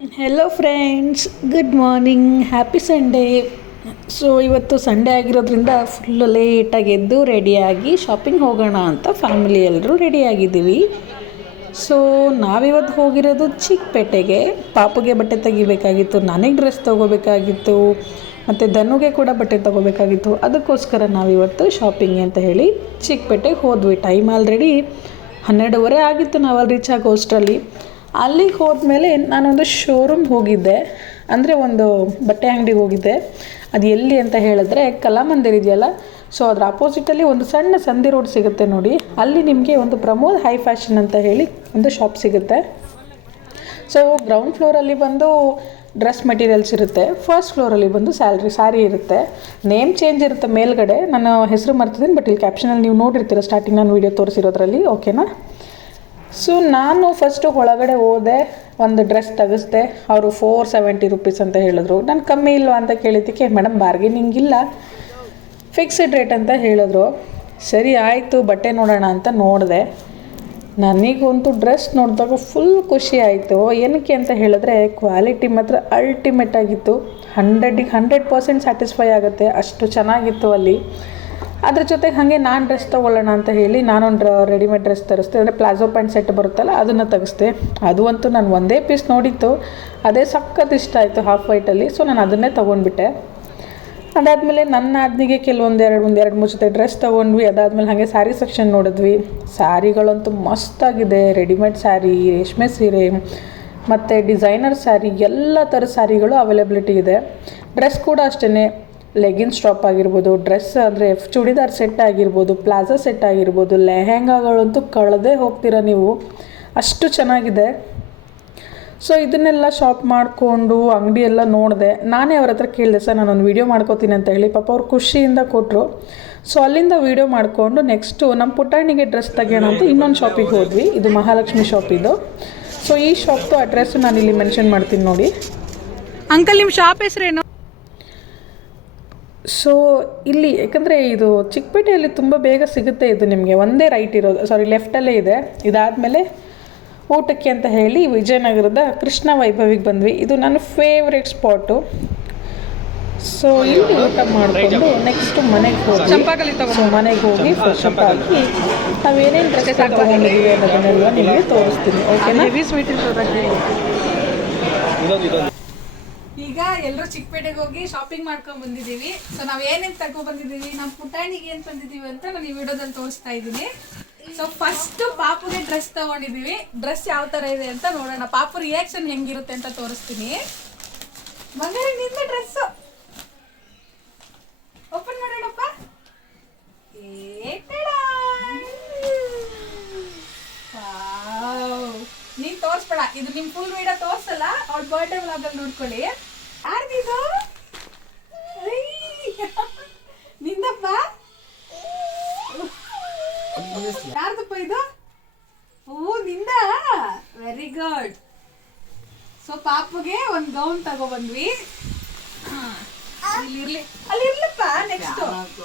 Hello friends good morning happy Sunday so ಇವತ್ತು Sunday ಆಗಿರೋದ್ರಿಂದ full ಲೇಟಾಗಿ ಎದ್ದು ರೆಡಿಯಾಗಿ ಶಾಪಿಂಗ್ ಹೋಗೋಣ ಅಂತ ಫ್ಯಾಮಿಲಿ ಎಲ್ಲರೂ ರೆಡಿಯಾಗಿದ್ದೀವಿ ಸೊ ನಾವಿವತ್ತು ಹೋಗಿರೋದು ಚಿಕ್ಕಪೇಟೆಗೆ. ಪಾಪುಗೆ ಬಟ್ಟೆ ತೆಗಿಬೇಕಾಗಿತ್ತು, ನನಗೆ ಡ್ರೆಸ್ ತೊಗೋಬೇಕಾಗಿತ್ತು, ಮತ್ತು ಧನುಗೆ ಕೂಡ ಬಟ್ಟೆ ತೊಗೋಬೇಕಾಗಿತ್ತು. ಅದಕ್ಕೋಸ್ಕರ ನಾವಿವತ್ತು ಶಾಪಿಂಗ್ ಅಂತ ಹೇಳಿ ಚಿಕ್ಕಪೇಟೆಗೆ ಹೋದ್ವಿ. ಟೈಮ್ ಆಲ್ರೆಡಿ ಹನ್ನೆರಡುವರೆ ಆಗಿತ್ತು ನಾವು ಅಲ್ಲಿ ರೀಚ್ ಆಗೋ ಅಷ್ಟರಲ್ಲಿ. ಅಲ್ಲಿಗೆ ಹೋದ್ಮೇಲೆ ನಾನೊಂದು ಶೋರೂಮ್ ಹೋಗಿದ್ದೆ. ಅಂದರೆ ಒಂದು ಬಟ್ಟೆ ಅಂಗಡಿಗೆ ಹೋಗಿದ್ದೆ. ಅದು ಎಲ್ಲಿ ಅಂತ ಹೇಳಿದ್ರೆ ಕಲಾಮಂದಿರ್ ಇದೆಯಲ್ಲ? ಸೊ ಅದರ ಅಪೋಸಿಟಲ್ಲಿ ಒಂದು ಸಣ್ಣ ಸಂಧಿ ರೋಡ್ ಸಿಗುತ್ತೆ ನೋಡಿ. ಅಲ್ಲಿ ನಿಮಗೆ ಒಂದು ಪ್ರಮೋದ್ ಹೈ ಫ್ಯಾಷನ್ ಅಂತ ಹೇಳಿ ಒಂದು ಶಾಪ್ ಸಿಗುತ್ತೆ. ಸೊ ಗ್ರೌಂಡ್ ಫ್ಲೋರಲ್ಲಿ ಬಂದು ಡ್ರೆಸ್ ಮೆಟೀರಿಯಲ್ಸ್ ಇರುತ್ತೆ. ಫಸ್ಟ್ ಫ್ಲೋರಲ್ಲಿ ಬಂದು ಸ್ಯಾಲ್ರಿ ಸ್ಯಾರಿ ಇರುತ್ತೆ. ನೇಮ್ ಚೇಂಜ್ ಇರುತ್ತೆ ಮೇಲ್ಗಡೆ. ನಾನು ಹೆಸರು ಮರ್ತಿದ್ದೀನಿ ಬಟ್ ಇಲ್ಲಿ ಕ್ಯಾಪ್ಷನಲ್ಲಿ ನೀವು ನೋಡಿರ್ತೀರ ಸ್ಟಾರ್ಟಿಂಗ್ ನಾನು ವೀಡಿಯೋ ತೋರಿಸಿರೋದ್ರಲ್ಲಿ ಓಕೆನಾ ಸೊ ನಾನು ಫಸ್ಟು ಒಳಗಡೆ ಹೋದೆ, ಒಂದು ಡ್ರೆಸ್ ತೆಗೆಸ್ದೆ. ಅವರು ಫೋರ್ ಸೆವೆಂಟಿ ರುಪೀಸ್ ಅಂತ ಹೇಳಿದ್ರು. ನಾನು ಕಮ್ಮಿ ಇಲ್ವಾ ಅಂತ ಕೇಳಿದ್ದಕ್ಕೆ ಮೇಡಮ್ ಬಾರ್ಗೇನಿಂಗ್ ಇಲ್ಲ. ಫಿಕ್ಸ್ಡ್ ರೇಟ್ ಅಂತ ಹೇಳಿದ್ರು. ಸರಿ, ಆಯಿತು, ಬಟ್ಟೆ ನೋಡೋಣ ಅಂತ ನೋಡಿದೆ. ನನಗಂತೂ ಡ್ರೆಸ್ ನೋಡಿದಾಗ ಫುಲ್ ಖುಷಿ ಆಯಿತು. ಏನಕ್ಕೆ ಅಂತ ಹೇಳಿದ್ರೆ ಕ್ವಾಲಿಟಿ ಮಾತ್ರ ಅಲ್ಟಿಮೇಟ್ ಆಗಿತ್ತು. ಹಂಡ್ರೆಡಿಗೆ ಹಂಡ್ರೆಡ್ ಪರ್ಸೆಂಟ್ ಸ್ಯಾಟಿಸ್ಫೈ ಆಗುತ್ತೆ. ಅಷ್ಟು ಚೆನ್ನಾಗಿತ್ತು ಅಲ್ಲಿ. ಅದ್ರ ಜೊತೆಗೆ ಹಾಗೆ ನಾನು ಡ್ರೆಸ್ ತೊಗೊಳ್ಳೋಣ ಅಂತ ಹೇಳಿ ನಾನೊಂದು ರೆಡಿಮೇಡ್ ಡ್ರೆಸ್ ತರಿಸ್ದೆ. ಅಂದರೆ ಪ್ಲಾಜೋ ಪ್ಯಾಂಟ್ ಸೆಟ್ ಬರುತ್ತಲ್ಲ, ಅದನ್ನು ತೆಗೆಸ್ದೆ. ಅದು ಅಂತೂ ನಾನು ಒಂದೇ ಪೀಸ್ ನೋಡಿತ್ತು. ಅದೇ ಸಖತ್ ಇಷ್ಟ ಆಯಿತು ಹಾಫ್ ವೈಟಲ್ಲಿ ಸೊ ನಾನು ಅದನ್ನೇ ತೊಗೊಂಡ್ಬಿಟ್ಟೆ. ಅದಾದಮೇಲೆ ನನ್ನ ಆದ್ನಿಗೆ ಕೆಲವೊಂದು ಎರಡು, ಒಂದು ಎರಡು, ಮೂರು ಜೊತೆ ಡ್ರೆಸ್ ತೊಗೊಂಡ್ವಿ. ಅದಾದಮೇಲೆ ಹಾಗೆ ಸ್ಯಾರಿ ಸೆಕ್ಷನ್ ನೋಡಿದ್ವಿ. ಸ್ಯಾರಿಗಳಂತೂ ಮಸ್ತಾಗಿದೆ ರೆಡಿಮೇಡ್ ಸ್ಯಾರಿ ರೇಷ್ಮೆ ಸೀರೆ, ಮತ್ತು ಡಿಸೈನರ್ ಸ್ಯಾರಿ ಎಲ್ಲ ಥರ ಸ್ಯಾರಿಗಳು ಅವೈಲೇಬಿಲಿಟಿ ಇದೆ. ಡ್ರೆಸ್ ಕೂಡ ಅಷ್ಟೇ ಲೆಗಿನ್ಸ್ ಟಾಪ್ ಆಗಿರ್ಬೋದು, ಡ್ರೆಸ್ ಅಂದರೆ ಚೂಡಿದಾರ್ ಸೆಟ್ ಆಗಿರ್ಬೋದು, ಪ್ಲಾಜಾ ಸೆಟ್ ಆಗಿರ್ಬೋದು, ಲೆಹೆಂಗಾಗಳಂತೂ ಕಳೆದೇ ಹೋಗ್ತೀರ ನೀವು? ಅಷ್ಟು ಚೆನ್ನಾಗಿದೆ. ಸೊ ಇದನ್ನೆಲ್ಲ ಶಾಪ್ ಮಾಡಿಕೊಂಡು ಅಂಗಡಿ ಎಲ್ಲ ನೋಡಿದೆ. ನಾನೇ ಅವ್ರ ಹತ್ರ ಕೇಳಿದೆ, ಸರ್, ನಾನೊಂದು ವೀಡಿಯೋ ಮಾಡ್ಕೋತೀನಿ ಅಂತ ಹೇಳಿ. ಪಾಪ ಅವ್ರು ಖುಷಿಯಿಂದ ಕೊಟ್ಟರು ಸೊ ಅಲ್ಲಿಂದ ವೀಡಿಯೋ ಮಾಡಿಕೊಂಡು ನೆಕ್ಸ್ಟು ನಮ್ಮ ಪುಟಾಣಿಗೆ ಡ್ರೆಸ್ ತೆಗೆಯೋಣ ಅಂತ ಇನ್ನೊಂದು ಶಾಪಿಗೆ ಹೋದ್ವಿ. ಇದು ಮಹಾಲಕ್ಷ್ಮಿ ಶಾಪ್ ಇದು. ಸೊ ಈ ಶಾಪ್ದು ಅಡ್ರೆಸ್ಸು ನಾನು ಇಲ್ಲಿ ಮೆನ್ಷನ್ ಮಾಡ್ತೀನಿ ನೋಡಿ. ಅಂಕಲ್ ನಿಮ್ಮ ಶಾಪ್ ಹೆಸರೇನು? ಸೊ ಇಲ್ಲಿ ಯಾಕಂದರೆ ಇದು ಚಿಕ್ಕಪೇಟೆಯಲ್ಲಿ ತುಂಬ ಬೇಗ ಸಿಗುತ್ತೆ ಇದು ನಿಮಗೆ. ಒಂದೇ ರೈಟ್ ಇರೋದು ಸಾರಿ ಲೆಫ್ಟಲ್ಲೇ ಇದೆ. ಇದಾದಮೇಲೆ ಊಟಕ್ಕೆ ಅಂತ ಹೇಳಿ ವಿಜಯನಗರದ ಕೃಷ್ಣ ವೈಭವಿಗೆ ಬಂದ್ವಿ. ಇದು ನನ್ನ ಫೇವ್ರೆಟ್ ಸ್ಪಾಟು ಸೊ ಇಲ್ಲಿ ಊಟ ಮಾಡಿಕೊಂಡು ನೆಕ್ಸ್ಟ್ ಮನೆಗೆ ಹೋಗಿ ಸೊ ಮನೆಗೆ ಹೋಗಿ ಫ್ರೆಶ್ ಅಪ್ ಆಗಿ ನಾವೇನೇನು ಡ್ರೆಸ್ ತಗೊಂಡಿದ್ದೀವಿ ಅನ್ನೋದನ್ನೆಲ್ಲ ನಿಮಗೆ ತೋರಿಸ್ತೀನಿ. ಓಕೆನಾ ಹೆವಿ ಸ್ವೀಟ್ ಈಗ ಎಲ್ಲರೂ ಚಿಕ್ಕಪೇಟೆಗೆ ಹೋಗಿ ಶಾಪಿಂಗ್ ಮಾಡ್ಕೊಂಡ್ ಬಂದಿದೀವಿ ಸೊ ನಾವ್ ಏನೇನ್ ತಗೊಂಡ್ ಬಂದಿದೀವಿ ನಮ್ಮ ಪುಟಾಣಿಗೆ ಏನ್ ತಂದಿದೀವಿ ಅಂತ ನಾನು ಈ ವಿಡಿಯೋದಲ್ಲಿ ತೋರಿಸ್ತಾ ಇದ್ದೀನಿ. ಸೊ ಫಸ್ಟ್ ಪಾಪುಗೆ ಡ್ರೆಸ್ ತಗೊಂಡಿದೀವಿ ಡ್ರೆಸ್ ಯಾವ ತರ ಇದೆ ಅಂತ ನೋಡೋಣ. ಪಾಪು ರಿಯಾಕ್ಷನ್ ಹೆಂಗಿರುತ್ತೆ ಅಂತ ತೋರಿಸ್ತೀನಿ. ಬಂಗಾರ ನಿಂದ ಡ್ರೆಸ್ ಓಪನ್ ಮಾಡೋಣಪ್ಪ. ನೀನ್ ತೋರ್ಸ್ಬೇಡ. ಇದು ನಿಮ್ ಫುಲ್ ವಿಡಿಯೋ ತೋರ್ಸಲ್ಲ, ಅವ್ಳ ಬರ್ಡೇ ವ್ಲಾಗ್ ಅಲ್ಲಿ ನೋಡ್ಕೊಳ್ಳಿ. ಐ! ನಿಂದಪ್ಪ? ಯಾರ್ದಪ್ಪ ಇದು? ಓ ನಿಂದ? ವೆರಿ ಗುಡ್ ಸೊ ಪಾಪುಗೆ ಒಂದು ಗೌನ್ ತಗೋ ಬಂದ್ವಿ ಅಲ್ಲಿರ್ಲಪ್ಪ ಇರ್ಲಿ. ಅಲ್ಲಿ ಇರ್ಲಪ್ಪ ನೆಕ್ಸ್ಟ್ ಹಾಕು.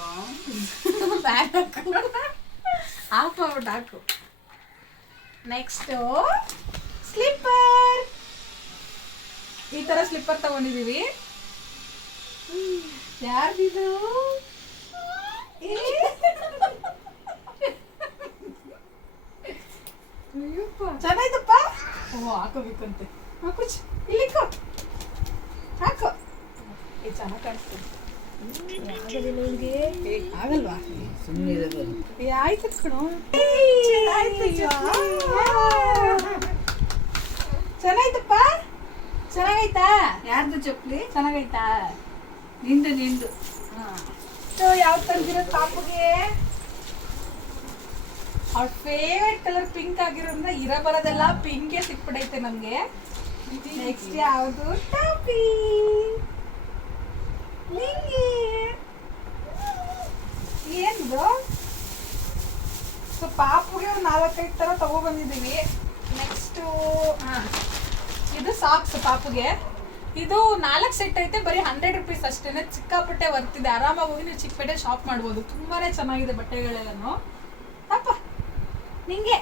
ಹಾಕು. ನೆಕ್ಸ್ಟ್ ಸ್ಲಿಪ್ಪರ್ ಈ ತರ ಸ್ಲಿಪ್ಪರ್ ತಗೊಂಡಿದೀವಿ. ಯಾರ್ದಿದು. ಚೆನ್ನಾಯ್ತಪ್ಪ ಓ ಹಾಕೋಬೇಕಂತೆ. ಹಾಕು ಇಲ್ಲಿ. ಹಾಕು. ಏ ಚೆನ್ನಾಗಿ ಕಾಣಿಸ್ತದೆ? ಆಗಲ್ವಾ ಸುಮ್ಮನೆ ಆಯ್ತು ಕಣೋ. ಚೆನ್ನಾಯ್ತಪ್ಪ ಚೆನ್ನಾಗೈತಾ? ಯಾರ್ದು ಚಪ್ಪಲಿ? ಚೆನ್ನಾಗೈತಾ? ನಿಂದು ನಿಂದು. ಸೊ ಯಾವ ತಂದಿರೋ ಪಾಪುಗೆ ಅವ್ರ ಫೇವ್ರೆಟ್ ಕಲರ್ ಪಿಂಕ್ ಆಗಿರೋದ್ರಿಂದ ಇರ ಬರೋದೆಲ್ಲ ಪಿಂಕೆ ಸಿಕ್ಬಿಡೈತೆ ನಮ್ಗೆ. ನೆಕ್ಸ್ಟ್ ಯಾವುದು? ಟಾಪಿ ಲಿಂಗಿ ಏನು ಸೊ ಪಾಪುಗೆ ಒಂದು ನಾಲ್ಕೈದು ಥರ ತಗೊಬಂದಿದ್ದೀವಿ ನೆಕ್ಸ್ಟು ಹಾಂ. ಇದು ಸಾಕ್ಸ್ ಪಾಪುಗೆ. ಇದು ನಾಲ್ಕು ಸೆಟ್ ಐತೆ, ಬರೀ ಹಂಡ್ರೆಡ್ ರುಪೀಸ್ ಅಷ್ಟೇ ಚಿಕ್ಕಾಪಟ್ಟೆ ವರ್ತಿದೆ ಆರಾಮಾಗಿ ಹೋಗಿ ನೀವು ಚಿಕ್ಕಪೇಟೆ ಶಾಪ್ ಮಾಡ್ಬೋದು. ತುಂಬಾನೇ ಚೆನ್ನಾಗಿದೆ ಬಟ್ಟೆಗಳೆಲ್ಲನು. ಅಪ್ಪ, ನಿಂಗೆ.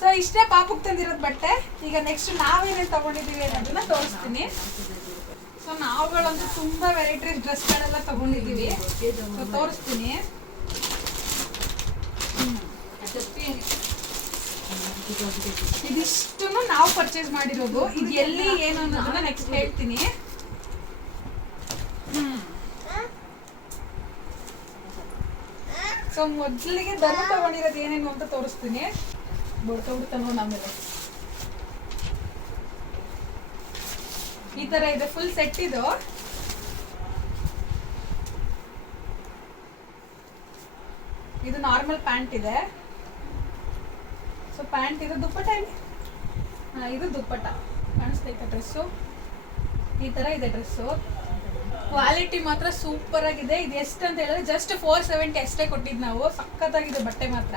ಸೊ ಇಷ್ಟೇ ಪಾಪಕ್ಕೆ ತಂದಿರೋದು ಬಟ್ಟೆ. ಈಗ ನೆಕ್ಸ್ಟ್ ನಾವೇನೇನು ತಗೊಂಡಿದ್ದೀವಿ ಅನ್ನೋದನ್ನ ತೋರಿಸ್ತೀನಿ. ಸೊ ನಾವುಗಳಂತೂ ತುಂಬಾ ವೆರೈಟಿ ಡ್ರೆಸ್ಗಳೆಲ್ಲ ತಗೊಂಡಿದ್ದೀವಿ. ತೋರಿಸ್ತೀನಿ. ಇದಿಷ್ಟು ನಾವು ಪರ್ಚೇಸ್ ಮಾಡಿರೋದು. ಇದು ಎಲ್ಲಿ, ಏನು ಅನ್ನೋದನ್ನ ನೆಕ್ಸ್ಟ್ ಹೇಳ್ತೀನಿ. ಸೊ ಮೊದಲಿಗೆ ದನ ತಗೊಂಡಿರೋದು ಏನೇನು ಅಂತ ತೋರಿಸ್ತೀನಿ. ಬಡ್ಕೊಬಿಡ್ತಾನೆ ನಮ್ಮೇಲೆ. ಈ ತರ ಇದೆ ಫುಲ್ ಸೆಟ್ ಇದು. ಇದು ನಾರ್ಮಲ್ ಪ್ಯಾಂಟ್ ಇದೆ. ಸೊ ಪ್ಯಾಂಟ್ ಇದು ದುಪ್ಪಟ್ಟ ಹಾ, ಇದು ದುಪ್ಪಟ್ಟ. ಕಾಣಿಸ್ತೈತೆ ಡ್ರೆಸ್ಸು ಈ ಥರ ಇದೆ ಡ್ರೆಸ್ಸು ಕ್ವಾಲಿಟಿ ಮಾತ್ರ ಸೂಪರ್ ಆಗಿದೆ. ಇದು ಎಷ್ಟು ಅಂತ ಹೇಳಿದ್ರೆ ಜಸ್ಟ್ ಫೋರ್ ಸೆವೆಂಟಿ ಅಷ್ಟೇ ಕೊಟ್ಟಿದ್ದು ನಾವು. ಸಖತ್ತಾಗಿದೆ ಬಟ್ಟೆ ಮಾತ್ರ.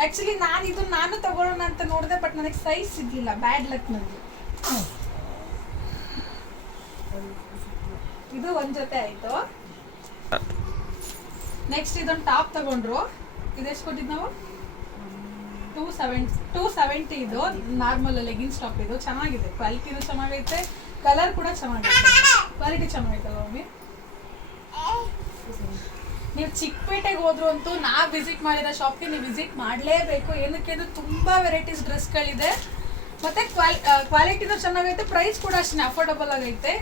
ಆ್ಯಕ್ಚುಲಿ ನಾನು ಇದು ನಾನು ತಗೊಳ್ಳೋಣ ಅಂತ ನೋಡಿದೆ ಬಟ್ ನನಗೆ ಸೈಜ್ ಸಿಗಲಿಲ್ಲ. ಬ್ಯಾಡ್ ಲಕ್ ನನಗೆ ಇದು ಒಂದ್ ಜೊತೆ ಆಯ್ತು. ನೆಕ್ಸ್ಟ್ ಇದೊಂದು ಟಾಪ್ ತಗೊಂಡ್ರು. ಇದೆಷ್ಟು ಕೊಟ್ಟಿದ್ದು ನಾವು? ಟೂ ಸೆವೆನ್ ಟೂ ಸೆವೆಂಟಿ ಇದು ನಾರ್ಮಲ್ ಲೆಗಿನ್ಸ್ ಟಾಪ್ ಇದು. ಚೆನ್ನಾಗಿದೆ. ಕ್ವಾಲಿಟಿನೂ ಚೆನ್ನಾಗೈತೆ. ಕಲರ್ ಕೂಡ ಚೆನ್ನಾಗಿದೆ ಕ್ವಾಲಿಟಿ ಚೆನ್ನಾಗೈತಲ್ಲ ಮಮ್ಮಿ? ನೀವು ಚಿಕ್ಕಪೇಟೆಗೆ ಹೋದ್ರು ಅಂತೂ ನಾ ವಿಸಿಟ್ ಮಾಡಿರೋ ಶಾಪ್ಗೆ ನೀವು ವಿಸಿಟ್ ಮಾಡಲೇಬೇಕು. ಏನಕ್ಕೆ? ಅಂದ್ರೆ ತುಂಬ ವೆರೈಟೀಸ್ ಡ್ರೆಸ್ಗಳಿದೆ ಮತ್ತೆ ಕ್ವಾಲಿಟಿನೂ ಚೆನ್ನಾಗೈತೆ. ಪ್ರೈಸ್ ಕೂಡ ಅಷ್ಟೇ ಅಫೋರ್ಡಬಲ್ ಆಗೈತೆ.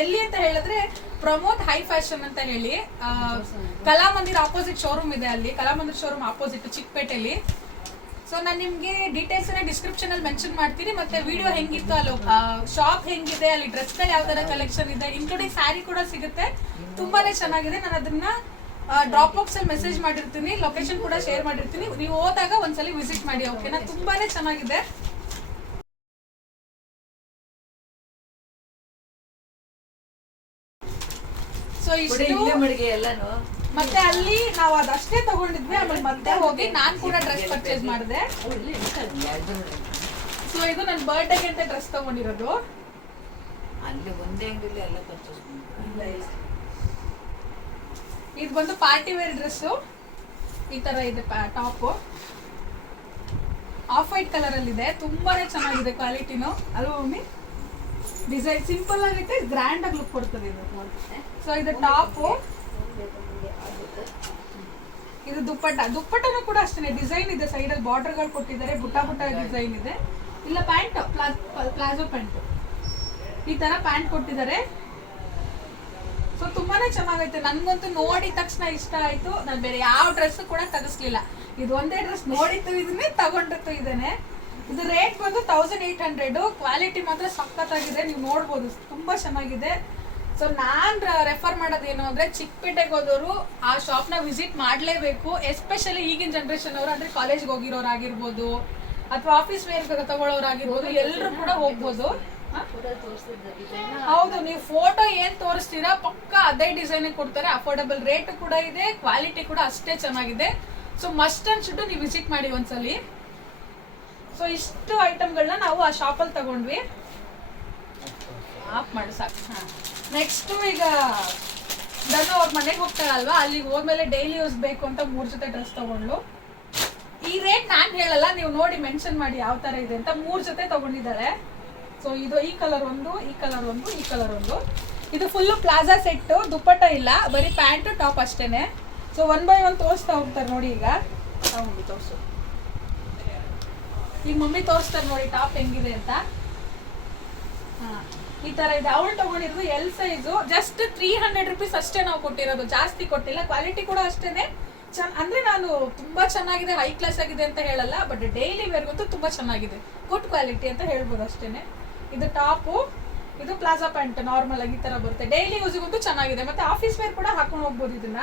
ಎಲ್ಲಿ ಅಂತ ಹೇಳಿದ್ರೆ ಪ್ರಮೋದ್ ಹೈ ಫ್ಯಾಷನ್ ಅಂತ ಹೇಳಿ. ಕಲಾಮಂದಿರ ಕಲಾಮಂದಿರ್ ಆಪೋಸಿಟ್ ಶೋರೂಮ್ ಇದೆ ಅಲ್ಲಿ. ಕಲಾಮಂದಿರ್ ಶೋರೂಮ್ ಆಪೋಸಿಟ್ ಚಿಕ್ಕಪೇಟೆಯಲ್ಲಿ ಸೊ ನಾನು ನಿಮಗೆ ಡೀಟೇಲ್ಸ್ ಡಿಸ್ಕ್ರಿಪ್ಷನ್ ಅಲ್ಲಿ ಮೆನ್ಷನ್ ಮಾಡ್ತೀನಿ. ಮತ್ತೆ ವಿಡಿಯೋ ಹೆಂಗಿತ್ತು, ಅಲ್ಲಿ ಶಾಪ್ ಹೆಂಗಿದೆ, ಅಲ್ಲಿ ಡ್ರೆಸ್ಗಳು ಯಾವ ತರ ಕಲೆಕ್ಷನ್ ಇದೆ ಇನ್ಕ್ಲೂಡಿಂಗ್ ಸ್ಯಾರಿ ಕೂಡ ಸಿಗುತ್ತೆ. ತುಂಬಾನೇ ಚೆನ್ನಾಗಿದೆ. ನಾನು ಅದನ್ನ ಡ್ರಾಪ್ ಬಾಕ್ಸ್ ಅಲ್ಲಿ ಮೆಸೇಜ್ ಮಾಡಿರ್ತೀನಿ. ಲೊಕೇಶನ್ ಕೂಡ ಶೇರ್ ಮಾಡಿರ್ತೀನಿ. ನೀವು ಹೋದಾಗ ಒಂದ್ಸಲಿ ವಿಸಿಟ್ ಮಾಡಿ ಓಕೆನಾ ತುಂಬಾನೇ ಚೆನ್ನಾಗಿದೆ. ಸೊ ಇಷ್ಟು ಮತ್ತೆ ಅಲ್ಲಿ ನಾವು ಅದಷ್ಟೇ ತಗೊಂಡಿದ್ವಿ ಆಮೇಲೆ ಮತ್ತೆ ಹೋಗಿ ನಾನು ಕೂಡ ಡ್ರೆಸ್ ಪರ್ಚೇಸ್ ಮಾಡಿದೆ. ಸೊ ಇದು ನನ್ನ ಬರ್ಡೇಗೆ ಅಂತ ಡ್ರೆಸ್ ತಗೊಂಡಿರೋದು. ಅಲ್ಲಿ ಒಂದೇ ಅಂಗಡಿಲಿ ಎಲ್ಲ ಪರ್ಚೇಸ್ ಇದು ಬಂದು ಪಾರ್ಟಿ ವೇರ್ ಡ್ರೆಸ್ಸು ಈ ತರ ಇದೆ ಟಾಪ್ ಆಫ್ ವೈಟ್ ಕಲರ್ ಅಲ್ಲಿ ಇದೆ. ತುಂಬಾನೇ ಚೆನ್ನಾಗಿದೆ ಕ್ವಾಲಿಟಿನು. ಅಲ್ವಾ ಮಮ್ಮಿ? ಡಿಸೈನ್ ಸಿಂಪಲ್ ಆಗೈತೆ ಗ್ರ್ಯಾಂಡ್ ಆಗಿ ಲುಕ್ ಕೊಡ್ತದೆ ಇದು. ಸೊ ಇದು ಟಾಪ್ ಇದು ದುಪ್ಪಟ್ಟ. ದುಪ್ಪಟ್ಟನು ಕೂಡ ಅಷ್ಟೇ ಡಿಸೈನ್ ಇದೆ. ಸೈಡ್ ಅಲ್ಲಿ ಬಾರ್ಡರ್ಗಳು ಕೊಟ್ಟಿದ್ದಾರೆ. ಬುಟ್ಟ ಬುಟ್ಟ ಡಿಸೈನ್ ಇದೆ. ಇಲ್ಲ, ಪ್ಯಾಂಟ್ ಪ್ಲಾಜೋ ಪ್ಯಾಂಟ್. ಈ ತರ ಪ್ಯಾಂಟ್ ಕೊಟ್ಟಿದ್ದಾರೆ. ಸೊ ತುಂಬಾನೇ ಚೆನ್ನಾಗೈತೆ. ನನ್ಗಂತೂ ನೋಡಿದ ತಕ್ಷಣ ಇಷ್ಟ ಆಯ್ತು. ನಾನು ಬೇರೆ ಯಾವ ಡ್ರೆಸ್ ಕೂಡ ತರಿಸ್ಲಿಲ್ಲ ಇದು ಒಂದೇ ಡ್ರೆಸ್ ನೋಡಿತ್ತು ಇದನ್ನೇ ತಗೊಂಡಿತ್ತು ಇದೇನೆ. ಇದು ರೇಟ್ ಬಂದು ತೌಸಂಡ್ ಏಟ್ ಹಂಡ್ರೆಡ್ ಕ್ವಾಲಿಟಿ ಮಾತ್ರ ಸಖತ್ತಾಗಿದೆ. ನೀವು ನೋಡ್ಬೋದು. ತುಂಬಾ ಚೆನ್ನಾಗಿದೆ. ಸೊ ನಾನ್ ರೆಫರ್ ಮಾಡೋದೇನು ಅಂದ್ರೆ ಚಿಕ್ಕಪೇಟೆಗೆ ಹೋದವರು ಆ ಶಾಪ್ನ ವಿಸಿಟ್ ಮಾಡಲೇಬೇಕು ಎಸ್ಪೆಷಲಿ ಈಗಿನ ಜನರೇಷನ್ ಅವರು ಅಂದ್ರೆ ಕಾಲೇಜ್ಗೆ ಹೋಗಿರೋರಾಗಿರ್ಬೋದು, ಅಥವಾ ಆಫೀಸ್ ವೇರ್ ತಗೊಳ್ಳೋರಾಗಿರ್ಬೋದು ಎಲ್ಲರೂ ಕೂಡ ಹೋಗ್ಬೋದು. ಹೌದು, ನೀವು ಫೋಟೋ ಏನ್ ತೋರಿಸ್ತೀರಾ, ಪಕ್ಕ ಅದೇ ಡಿಸೈನ್ ಕೊಡ್ತಾರೆ ಅಫೋರ್ಡಬಲ್ ರೇಟ್ ಕೂಡ ಇದೆ ಕ್ವಾಲಿಟಿ ಕೂಡ ಅಷ್ಟೇ ಚೆನ್ನಾಗಿದೆ. ಸೊ ಮಸ್ಟ್ ಅನ್ಸ್ಬಿಟ್ಟು ನೀವು ವಿಸಿಟ್ ಮಾಡಿ ಒಂದ್ಸಲಿ. ಸೊ ಇಷ್ಟು ಐಟಮ್ಗಳನ್ನ ನಾವು ಆ ಶಾಪಲ್ಲಿ ತಗೊಂಡ್ವಿ. ಆಫ್ ಮಾಡಿ, ಸಾಕು. ನೆಕ್ಸ್ಟ್ ಈಗ ನಾನು ಅವ್ರ ಮನೆಗೆ ಹೋಗ್ತಾರಲ್ವಾ ಅಲ್ಲಿಗೆ ಹೋದ್ಮೇಲೆ ಡೈಲಿ ಯೂಸ್ ಬೇಕು ಅಂತ ಮೂರ್ ಜೊತೆ ಡ್ರೆಸ್ ತಗೊಂಡ್ಲು ಈ ರೇಟ್ ನಾನು ಹೇಳಲ್ಲ, ನೀವು ನೋಡಿ ಮೆನ್ಷನ್ ಮಾಡಿ ಯಾವ ತರ ಇದೆ ಅಂತ ಮೂರ್ ಜೊತೆ ತಗೊಂಡಿದ್ದಾರೆ. ಸೊ ಇದು ಈ ಕಲರ್ ಒಂದು, ಈ ಕಲರ್ ಒಂದು, ಈ ಕಲರ್ ಒಂದು. ಇದು ಫುಲ್ಲು ಪ್ಲಾಜಾ ಸೆಟ್ ದುಪ್ಪಟ್ಟ ಇಲ್ಲ, ಬರೀ ಪ್ಯಾಂಟ್ ಟಾಪ್ ಅಷ್ಟೇನೆ. ಸೊ ಒನ್ ಬೈ ಒನ್ ತೋರಿಸ್ತಾ ಹೋಗ್ತಾರೆ ನೋಡಿ ಈಗ. ಮಮ್ಮಿ ತೋರಿಸು. ಈಗ ಮಮ್ಮಿ ತೋರಿಸ್ತಾರೆ ನೋಡಿ ಟಾಪ್ ಹೆಂಗಿದೆ ಅಂತ. ಹಾ. ಈ ತರ ಇದೆ. ಅವಳು ತಗೊಂಡಿರೋದು L size just three hundred rupees ಅಷ್ಟೇ ನಾವು ಕೊಟ್ಟಿರೋದು. ಜಾಸ್ತಿ ಕೊಟ್ಟಿಲ್ಲ. ಕ್ವಾಲಿಟಿ ಕೂಡ ಅಷ್ಟೇನೆ. ಚೆನ್ನ ಅಂದ್ರೆ ನಾನು ತುಂಬಾ ಚೆನ್ನಾಗಿದೆ ಹೈ ಕ್ಲಾಸ್ ಆಗಿದೆ ಅಂತ ಹೇಳಲ್ಲ ಬಟ್ ಡೈಲಿ ವೇರ್ಗಂತೂ ತುಂಬಾ ಚೆನ್ನಾಗಿದೆ. ಗುಡ್ ಕ್ವಾಲಿಟಿ ಅಂತ ಹೇಳ್ಬೋದು ಅಷ್ಟೇನೆ. ಇದು ಟಾಪು ಇದು ಪ್ಲಾಜಾ ಪ್ಯಾಂಟ್ ನಾರ್ಮಲ್ ಆಗಿ ಈ ತರ ಬರುತ್ತೆ. ಡೈಲಿ ಯೂಸಿಗಂತೂ ಚೆನ್ನಾಗಿದೆ. ಮತ್ತೆ ಆಫೀಸ್ ವೇರ್ ಕೂಡ ಹಾಕೊಂಡು ಹೋಗ್ಬೋದು ಇದನ್ನ.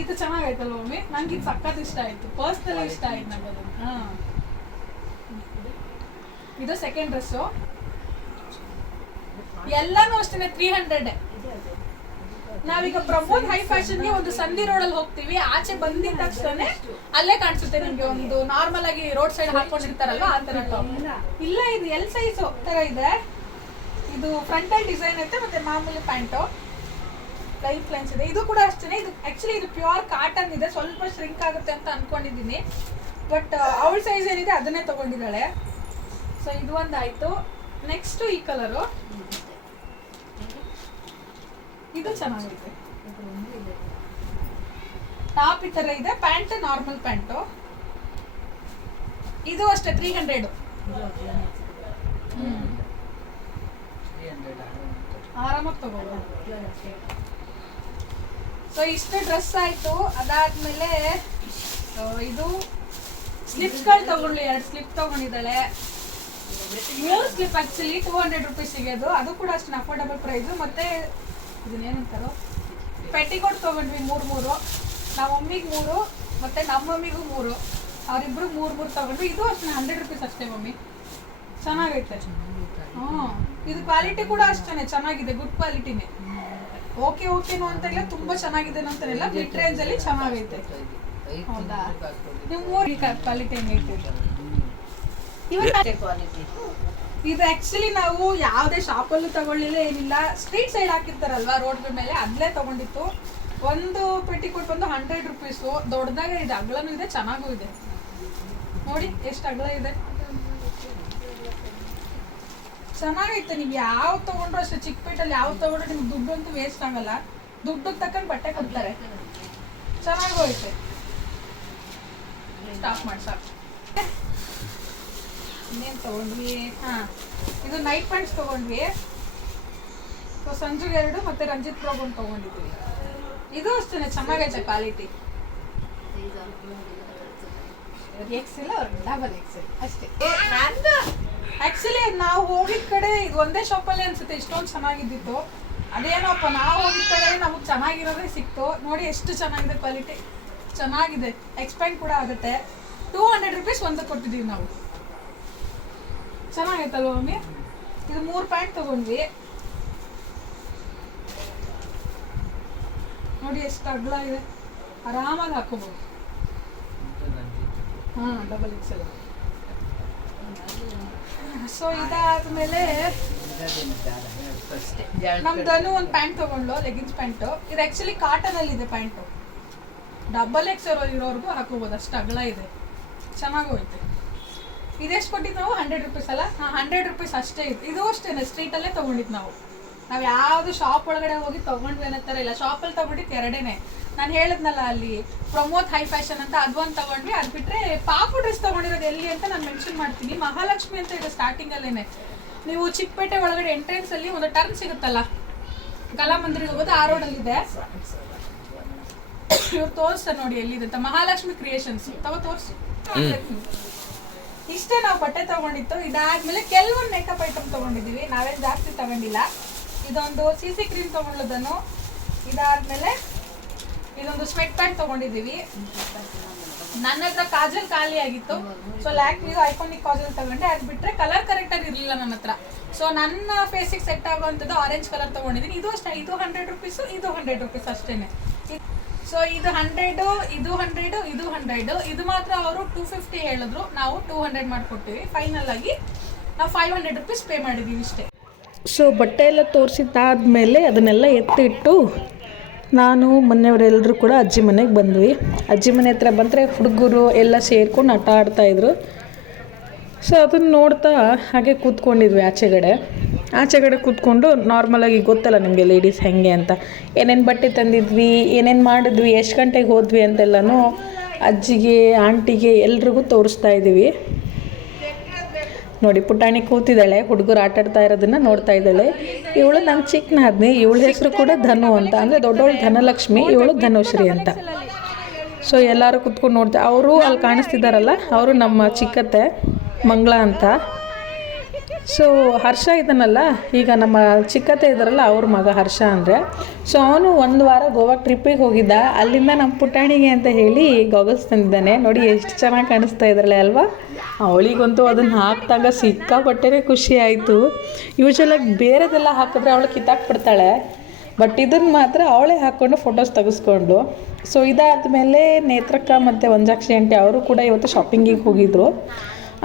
ಇದು ಚೆನ್ನಾಗಾಯ್ತಲ್ಲ ಒಮ್ಮೆ? ನಂಗೆ ಇದು ಸಖತ್ ಇಷ್ಟ ಆಯ್ತು. ಪರ್ಸ್ನಲಿ ಇಷ್ಟ ಆಯ್ತು ನಂಗೆ ಹಾ. ಇದು ಸೆಕೆಂಡ್ ಡ್ರೆಸ್ಸು ಎಲ್ಲಾನು ಅಷ್ಟೇ ತ್ರೀ ಹಂಡ್ರೆಡ್ ನಾವೀಗ ಪ್ರಮೋದ್ ಹೈ ಫ್ಯಾಷನ್ಗೆ ಒಂದು ಸಂಧಿ ಅಲ್ಲಿ ಹೋಗ್ತೀವಿ. ಆಚೆ ಬಂದಿದ ತಕ್ಷಣ ಅಲ್ಲೇ ಕಾಣಿಸುತ್ತೆ ನಿಮ್ಗೆ ಒಂದು ನಾರ್ಮಲ್ ಆಗಿ ರೋಡ್ ಸೈಡ್ ಹಾಕೊಂಡಿರ್ತಾರಲ್ವಾ, ಆ ತರ. ಇಲ್ಲ, ಇದು ಎಲ್ ಸೈಜ್ ತರ ಇದೆ. ಇದು ಫ್ರಂಟ್ ಫ್ರಂಟಲ್ ಡಿಸೈನ್ ಐತೆ ಮತ್ತೆ ಮಾಮೂಲಿ ಪ್ಯಾಂಟು ಲೈಫ್ ಲೈನ್ಸ್ ಇದೆ. ಇದು ಕೂಡ ಅಷ್ಟೇ ಇದು ಆಕ್ಚುಲಿ ಇದು ಪ್ಯೂರ್ ಕಾಟನ್ ಇದೆ. ಸ್ವಲ್ಪ ಶ್ರಿಂಕ್ ಆಗುತ್ತೆ ಅಂತ ಅನ್ಕೊಂಡಿದ್ದೀನಿ. ಬಟ್ ಅವಳ ಸೈಜ್ ಏನಿದೆ ಅದನ್ನೇ ತಗೊಂಡಿದ್ದಾಳೆ. ಸೊ ಇದು ಒಂದು ಆಯ್ತು ನೆಕ್ಸ್ಟ್ ಈ ಕಲರು ಇದು ಚೆನ್ನಾಗಿದೆ. ಟಾಪ್ ಈ ಥರ ಇದೆ, ಪ್ಯಾಂಟ್, ನಾರ್ಮಲ್ ಪ್ಯಾಂಟು. ಇದು ಅಷ್ಟೇ ತ್ರೀ ಹಂಡ್ರೆಡು ಆರಾಮಾಗಿ ತಗೋಬೋದು ಸೊ ಇಷ್ಟು ಡ್ರೆಸ್ ಆಯ್ತು. ಅದಾದ್ಮೇಲೆ ಇದು ಸ್ಲಿಪ್ಸ್ಗಳು ತಗೊಳ್ಳಿ. ಎರಡು ಸ್ಲಿಪ್ ತಗೊಂಡಿದ್ದಾಳೆ. ಮೂರು ಸ್ಲಿಪ್ ಆ್ಯಕ್ಚುಲಿ ಟೂ ಹಂಡ್ರೆಡ್ ರುಪೀಸಿಗೆ ಅದು ಅದು ಕೂಡ ಅಷ್ಟು, ಅಫೋರ್ಡಬಲ್ ಪ್ರೈಸು. ಮತ್ತೆ ಇದನ್ನೇನಂತಾರೋ? ಪೆಟ್ಟಿಕೋಟ್ ತೊಗೊಂಡ್ವಿ ಮೂರು ಮೂರು. ನಮ್ಮ ಮಮ್ಮಿಗೆ ಮೂರು, ಮತ್ತೆ ನಮ್ಮ ಮಮ್ಮಿಗೂ ಮೂರು. ಅವರಿಬ್ರು ಮೂರು ಮೂರು ತಗೊಂಡ್ವಿ. ಇದು ಅಷ್ಟೇ, ಹಂಡ್ರೆಡ್ ರುಪೀಸ್ ಅಷ್ಟೇ ಮಮ್ಮಿ. ಚೆನ್ನಾಗೈತೆ. ಹ್ಞೂ ಇದು ಕ್ವಾಲಿಟಿ ಕೂಡ ಅಷ್ಟೇ ಚೆನ್ನಾಗಿದೆ, ಗುಡ್ ಕ್ವಾಲಿಟಿನೇ. ಓಕೆ, ಓಕೆನೋ ಅಂತ ಇಲ್ಲ ತುಂಬಾ ಚೆನ್ನಾಗಿದೆ ಅಂತಾರೆಲ್ಲ ಮಿಡ್ ರೇಂಜ್ ಅಲ್ಲಿ ಚೆನ್ನಾಗೈತೆ. ಹೌದಾ? ನೀವು ಕ್ವಾಲಿಟಿ ಹೆಂಗೈತೆ ಕ್ವಾಲಿಟಿ ಇದು ಆಕ್ಚುಲಿ ನಾವು ಯಾವುದೇ ಶಾಪಲ್ಲೂ ತಗೊಳ್ಳಿಲ್ಲ, ಏನಿಲ್ಲ. ಸ್ಟ್ರೀಟ್ ಸೈಡ್ ಹಾಕಿರ್ತಾರಲ್ವಾ ರೋಡ್ಗಳ ಮೇಲೆ, ಅದ್ಲೇ ತಗೊಂಡಿತ್ತು. ಒಂದು ಪೆಟ್ಟಿಕೋಟ್ ಬಂದು ಹಂಡ್ರೆಡ್ ರುಪೀಸು ದೊಡ್ಡದಾಗ ಇದೆ, ಅಗ್ಲನೂ ಇದೆ, ಚೆನ್ನಾಗೂ ಇದೆ. ನೋಡಿ, ಎಷ್ಟು ಅಗ್ಲ ಇದೆ. ಚೆನ್ನಾಗೈತೆ, ನೀವು ಯಾವ ತಗೊಂಡ್ರು ಅಷ್ಟೇ ಚಿಕ್ಕಪೇಟಲ್ಲಿ ಯಾವ ತಗೊಂಡ್ರು ನಿಮ್ಗೆ ದುಡ್ಡು ಅಂತೂ ವೇಸ್ಟ್ ಆಗಲ್ಲ. ದುಡ್ಡು ತಕ್ಕಂಡು ಬಟ್ಟೆ ಕೊಡ್ತಾರೆ. ಚೆನ್ನಾಗೂ ಐತೆ. ಸ್ಟಾಪ್ ಮಾಡಿ, ಸಾಕು. ಇನ್ನೇನು ತಗೊಂಡ್ವಿ? ಹಾಂ, ಇದು ನೈಟ್ ಪ್ಯಾಂಟ್ಸ್ ತೊಗೊಂಡ್ವಿ. ಸೊ ಸಂಜುಗೆ ಎರಡು ಮತ್ತು ರಂಜಿತ್ ಪ್ರಾಬ್ಲಮ್ ತಗೊಂಡಿದ್ವಿ. ಇದು ಅಷ್ಟೇ ಚೆನ್ನಾಗೈತೆ ಕ್ವಾಲಿಟಿ ಎಕ್ಸೆಲ್ ಡಬಲ್ ಎಕ್ಸೆಲ್ ಅಷ್ಟೇ. ಆ್ಯಕ್ಚುಲಿ ನಾವು ಹೋಗಿದ ಕಡೆ ಇದು ಒಂದೇ ಶಾಪಲ್ಲೇ ಅನ್ಸುತ್ತೆ, ಇಷ್ಟೊಂದು ಚೆನ್ನಾಗಿದ್ದಿತ್ತು. ಅದೇನಪ್ಪ, ನಾವು ಹೋಗಿದ ಕಡೆ ನಮಗೆ ಚೆನ್ನಾಗಿರೋದೇ ಸಿಕ್ತು. ನೋಡಿ ಎಷ್ಟು ಚೆನ್ನಾಗಿದೆ ಕ್ವಾಲಿಟಿ ಚೆನ್ನಾಗಿದೆ. ಎಕ್ಸ್ಪೆಂಡ್ ಕೂಡ ಆಗುತ್ತೆ. ಟೂ ಹಂಡ್ರೆಡ್ ರುಪೀಸ್ ಒಂದು ಕೊಟ್ಟಿದ್ದೀವಿ ನಾವು. ಚೆನ್ನಾಗೈತಲ್ವ ಮಮ್ಮಿ? ಇದು ಮೂರು ಪ್ಯಾಂಟ್ ತಗೊಂಡ್ವಿ. ನೋಡಿ ಎಷ್ಟು ಅಗಲ ಇದೆ ಆರಾಮಾಗಿ ಹಾಕೋಬಹುದು ಹಾಂ ಡಬಲ್ ಎಕ್ಸೆಲ್ ಸೊ ಇದಾದ್ಮೇಲೆ ನಮ್ದನ್ನು ಒಂದು ಪ್ಯಾಂಟ್ ತಗೊಂಡ್ಲು ಲೆಗಿನ್ಸ್ ಪ್ಯಾಂಟು ಇದು ಆ್ಯಕ್ಚುಲಿ ಕಾಟನ್ ಅಲ್ಲಿ ಇದೆ ಪ್ಯಾಂಟು ಡಬಲ್ ಎಕ್ಸ್ ಇರೋರ್ಗು ಹಾಕೋಬೋದು, ಅಷ್ಟು ಅಗಲ ಇದೆ. ಚೆನ್ನಾಗೋಯ್ತು ಇದೆಷ್ಟು ಕೊಟ್ಟಿದ್ದು ನಾವು ಹಂಡ್ರೆಡ್ ರುಪೀಸ್ ಅಲ್ಲ? ಹಾಂ ಹಂಡ್ರೆಡ್ ರುಪೀಸ್ ಅಷ್ಟೇ ಇದು ಇದು ಅಷ್ಟೇ ಸ್ಟ್ರೀಟಲ್ಲೇ ತೊಗೊಂಡಿದ್ದು ನಾವು. ನಾವು ಯಾವುದು ಶಾಪ್ ಒಳಗಡೆ ಹೋಗಿ ತೊಗೊಂಡ್ವಿ ಅನ್ನೋ ಥರ ಇಲ್ಲ. ಶಾಪಲ್ಲಿ ತೊಗೊಂಡಿದ್ದು ಎರಡೇನೆ. ನಾನು ಹೇಳಿದ್ನಲ್ಲ ಅಲ್ಲಿ ಪ್ರಮೋದ್ ಹೈ ಫ್ಯಾಷನ್ ಅಂತ ಅದು ಒಂದು ತೊಗೊಂಡ್ವಿ. ಅದು ಬಿಟ್ಟರೆ ಪಾಪು ಡ್ರೆಸ್ ತೊಗೊಂಡಿರೋದು ಎಲ್ಲಿ ಅಂತ ನಾನು ಮೆನ್ಷನ್ ಮಾಡ್ತೀನಿ. ಮಹಾಲಕ್ಷ್ಮಿ ಅಂತ ಇದೆ ಸ್ಟಾರ್ಟಿಂಗಲ್ಲೇ ನೀವು ಚಿಕ್ಕಪೇಟೆ ಒಳಗಡೆ ಎಂಟ್ರೆನ್ಸ್ ಅಲ್ಲಿ ಒಂದು ಟರ್ನ್ ಸಿಗುತ್ತಲ್ಲ? ಕಲಾಮಂದಿರಿಗೆ ಹೋಗೋದು ಆ ರೋಡಲ್ಲಿದೆ ಇವ್ರು ತೋರಿಸ್ತಾರೆ ನೋಡಿ ಎಲ್ಲಿದೆ ಅಂತ. ಮಹಾಲಕ್ಷ್ಮಿ ಕ್ರಿಯೇಷನ್ಸ್ ತಗೋ ತೋರಿಸಿ. ಇಷ್ಟೇ ನಾವು ಬಟ್ಟೆ ತಗೊಂಡಿತ್ತು. ಇದಾದ್ಮೇಲೆ ಕೆಲವೊಂದು ಮೇಕಪ್ ಐಟಮ್ ತಗೊಂಡಿದೀವಿ ನಾವೇನು ಜಾಸ್ತಿ ತಗೊಂಡಿಲ್ಲ. ಇದೊಂದು ಸಿ ಸಿ ಕ್ರೀಮ್ ಇದಾದ ಇದಾದ್ಮೇಲೆ ಇದೊಂದು ಸ್ವೆಟ್ ಪ್ಯಾಂಟ್ ತಗೊಂಡಿದೀವಿ ನನ್ನ ಹತ್ರ ಕಾಜಲ್ ಖಾಲಿ ಆಗಿತ್ತು. ಸೊ ಲ್ಯಾಕ್ಮಿದು ಐಕಾನಿಕ್ ಕಾಜಲ್ ತಗೊಂಡೆ. ಅದು ಬಿಟ್ಟರೆ ಕಲರ್ ಕರೆಕ್ಟಾಗಿ ಇರಲಿಲ್ಲ ನನ್ನ ಹತ್ರ. ಸೊ ನನ್ನ ಫೇಸಿಗೆ ಸೆಟ್ ಆಗುವಂಥದ್ದು ಆರೆಂಜ್ ಕಲರ್ ತಗೊಂಡಿದ್ದೀನಿ. ಇದು ಅಷ್ಟೇ. ಇದು ಹಂಡ್ರೆಡ್ ರುಪೀಸು ಇದು ಹಂಡ್ರೆಡ್ ರುಪೀಸ್ ಅಷ್ಟೇನೆ. ಸೊ ಇದು ಹಂಡ್ರೆಡು ಇದು ಹಂಡ್ರೆಡು ಇದು ಹಂಡ್ರೆಡ್ ಇದು ಮಾತ್ರ ಅವರು ಟೂ ಫಿಫ್ಟಿ ಹೇಳಿದ್ರು. ನಾವು ಟೂ ಹಂಡ್ರೆಡ್ ಮಾಡ್ಕೊಟ್ಟಿವಿ. ಫೈನಲ್ ಆಗಿ ನಾವು ಫೈವ್ ಹಂಡ್ರೆಡ್ ರುಪೀಸ್ ಪೇ ಮಾಡಿದ್ದೀವಿ ಇಷ್ಟೇ. ಸೊ ಬಟ್ಟೆ ಎಲ್ಲ ತೋರಿಸಿದ್ದಾದ್ಮೇಲೆ ಅದನ್ನೆಲ್ಲ ಎತ್ತಿಟ್ಟು ನಾನು ಮನೆಯವರೆಲ್ಲರೂ ಕೂಡ ಅಜ್ಜಿ ಮನೆಗೆ ಬಂದ್ವಿ. ಅಜ್ಜಿ ಮನೆ ಹತ್ರ ಬಂದರೆ ಹುಡುಗರು ಎಲ್ಲ ಸೇರ್ಕೊಂಡು ಆಟ ಆಡ್ತಾಯಿದ್ರು ಸೊ ಅದನ್ನು ನೋಡ್ತಾ ಹಾಗೆ ಕೂತ್ಕೊಂಡಿದ್ವಿ ಆಚೆಗಡೆ. ಆಚೆಗಡೆ ಕೂತ್ಕೊಂಡು ನಾರ್ಮಲಾಗಿ ಗೊತ್ತಲ್ಲ ನಿಮಗೆ ಲೇಡೀಸ್ ಹೆಂಗೆ ಅಂತ. ಏನೇನು ಬಟ್ಟೆ ತಂದಿದ್ವಿ, ಏನೇನು ಮಾಡಿದ್ವಿ, ಎಷ್ಟು ಗಂಟೆಗೆ ಹೋದ್ವಿ ಅಂತೆಲ್ಲನೂ ಅಜ್ಜಿಗೆ, ಆಂಟಿಗೆ ಎಲ್ರಿಗೂ ತೋರಿಸ್ತಾ ಇದ್ದೀವಿ. ನೋಡಿ, ಪುಟಾಣಿ ಕೂತಿದ್ದಾಳೆ, ಹುಡುಗರು ಆಟ ಆಡ್ತಾ ಇರೋದನ್ನ ನೋಡ್ತಾ ಇದ್ದಾಳೆ. ಇವಳು ನಮ್ಮ ಚಿಕ್ಕ ನಾದ್ನಿ ಇವಳ ಹೆಸರು ಕೂಡ ಧನು ಅಂತ. ಅಂದರೆ ದೊಡ್ಡವಳು ಧನಲಕ್ಷ್ಮಿ, ಇವಳು ಧನುಶ್ರೀ ಅಂತ. ಸೊ ಎಲ್ಲರೂ ಕೂತ್ಕೊಂಡು ನೋಡ್ತಾ ಅವರು ಅಲ್ಲಿ ಕಾಣಿಸ್ತಿದ್ದಾರಲ್ಲ, ಅವರು ನಮ್ಮ ಚಿಕ್ಕತ್ತೆ, ಮಂಗಳ ಅಂತ. ಸೊ ಹರ್ಷ ಇದನ್ನಲ್ಲ ಈಗ ನಮ್ಮ ಚಿಕ್ಕತ್ತೆ ಇದ್ದಾರಲ್ಲ, ಅವ್ರ ಮಗ ಹರ್ಷ ಅಂದರೆ. ಸೊ ಅವನು ಒಂದು ವಾರ ಗೋವಾ ಟ್ರಿಪ್ಪಿಗೆ ಹೋಗಿದ್ದ. ಅಲ್ಲಿಂದ ನಮ್ಮ ಪುಟಾಣಿಗೆ ಅಂತ ಹೇಳಿ ಗಾಗಲ್ಸ್ ತಂದಿದ್ದಾನೆ. ನೋಡಿ ಎಷ್ಟು ಚೆನ್ನಾಗಿ ಕಾಣಿಸ್ತಾ ಇದ್ರಲ್ಲೇ ಅಲ್ವಾ? ಅವಳಿಗಂತೂ ಅದನ್ನು ಹಾಕಿದಾಗ ಸಿಕ್ಕಾಪಟ್ಟೆ ಖುಷಿ ಆಯಿತು. ಯೂಶ್ವಲಾಗಿ ಬೇರೆದೆಲ್ಲ ಹಾಕಿದ್ರೆ ಅವಳು ಕಿತ್ತಾಕ್ಬಿಡ್ತಾಳೆ. ಬಟ್ ಇದನ್ನು ಮಾತ್ರ ಅವಳೇ ಹಾಕ್ಕೊಂಡು ಫೋಟೋಸ್ ತೆಗೆಸ್ಕೊಂಡು. ಸೊ ಇದಾದಮೇಲೆ ನೇತ್ರಕ್ಕ ಮತ್ತು ವಂಜಾಕ್ಷಿ ಆಂಟಿ ಅವರು ಕೂಡ ಇವತ್ತು ಶಾಪಿಂಗಿಗೆ ಹೋಗಿದ್ರು.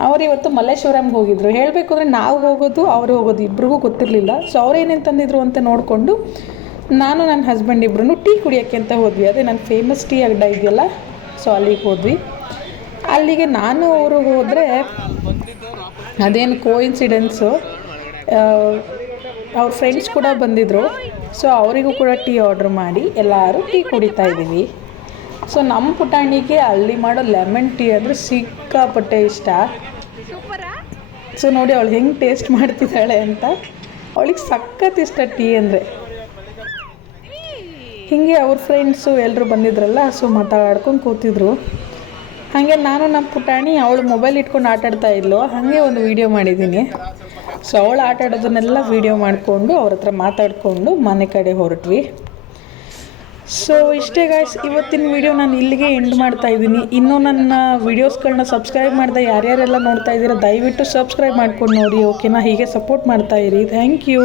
ಅವ್ರು ಇವತ್ತು ಮಲ್ಲೇಶ್ವರಂಗೆ ಹೋಗಿದ್ರು. ಹೇಳಬೇಕು ಅಂದರೆ ನಾವು ಹೋಗೋದು, ಅವರು ಹೋಗೋದು ಇಬ್ರಿಗೂ ಗೊತ್ತಿರಲಿಲ್ಲ. ಸೊ ಅವ್ರೇನೇನು ತಂದಿದ್ರು ಅಂತ ನೋಡಿಕೊಂಡು ನಾನು ನನ್ನ ಹಸ್ಬೆಂಡ್ ಇಬ್ಬರು ಟೀ ಕುಡಿಯೋಕ್ಕೆ ಅಂತ ಹೋದ್ವಿ. ಅದೇ ನನ್ನ ಫೇಮಸ್ ಟೀ ಅಡ್ಡ ಇದೆಯಲ್ಲ ಸೊ ಅಲ್ಲಿಗೆ ಹೋದ್ವಿ. ಅಲ್ಲಿಗೆ ನಾನು ಅವರು ಹೋದರೆ ಅದೇನು ಕೋಇನ್ಸಿಡೆನ್ಸು ಅವ್ರ ಫ್ರೆಂಡ್ಸ್ ಕೂಡ ಬಂದಿದ್ದರು ಸೊ ಅವರಿಗೂ ಕೂಡ ಟೀ ಆರ್ಡ್ರ್ ಮಾಡಿ ಎಲ್ಲರೂ ಟೀ ಕುಡಿತಾ ಇದ್ದೀವಿ. ಸೊ ನಮ್ಮ ಪುಟಾಣಿಗೆ ಅಲ್ಲಿ ಮಾಡೋ ಲೆಮನ್ ಟೀ ಅಂದರೆ ಸಿಕ್ಕಾಪಟ್ಟೆ ಇಷ್ಟ. ಸೊ ನೋಡಿ ಅವಳು ಹೆಂಗೆ ಟೇಸ್ಟ್ ಮಾಡ್ತಿದ್ದಾಳೆ ಅಂತ. ಅವಳಿಗೆ ಸಖತ್ ಇಷ್ಟ ಟೀ ಅಂದರೆ. ಹೀಗೆ ಅವ್ರ ಫ್ರೆಂಡ್ಸು ಎಲ್ಲರೂ ಬಂದಿದ್ರಲ್ಲ ಸೊ ಮಾತಾಡ್ಕೊಂಡು ಕೂತಿದ್ರು. ಹಾಗೆ ನಾನು ನಮ್ಮ ಪುಟಾಣಿ ಅವಳು ಮೊಬೈಲ್ ಇಟ್ಕೊಂಡು ಆಟ ಆಡ್ತಾ ಇದ್ಲು. ಹಾಗೆ ಒಂದು ವೀಡಿಯೋ ಮಾಡಿದ್ದೀನಿ. ಸೊ ಅವಳು ಆಟಾಡೋದನ್ನೆಲ್ಲ ವೀಡಿಯೋ ಮಾಡಿಕೊಂಡು ಅವ್ರ ಹತ್ರ ಮಾತಾಡಿಕೊಂಡು ಮನೆ ಕಡೆ ಹೊರಟ್ವಿ. ಸೊ ಇಷ್ಟೇ ಗಾಯ್ಸ್ ಇವತ್ತಿನ ವಿಡಿಯೋ ನಾನು ಇಲ್ಲಿಗೆ ಎಂಡ್ ಮಾಡ್ತಾ ಇದ್ದೀನಿ. ಇನ್ನೂ ನನ್ನ ವೀಡಿಯೋಸ್ಗಳನ್ನ ಸಬ್ಸ್ಕ್ರೈಬ್ ಮಾಡಿದೆ ಯಾರ್ಯಾರೆಲ್ಲ ನೋಡ್ತಾ ಇದ್ದೀರಾ, ದಯವಿಟ್ಟು ಸಬ್ಸ್ಕ್ರೈಬ್ ಮಾಡ್ಕೊಂಡು ನೋಡಿ ಓಕೆನಾ ಹೀಗೆ ಸಪೋರ್ಟ್ ಮಾಡ್ತಾ ಇರಿ. Thank you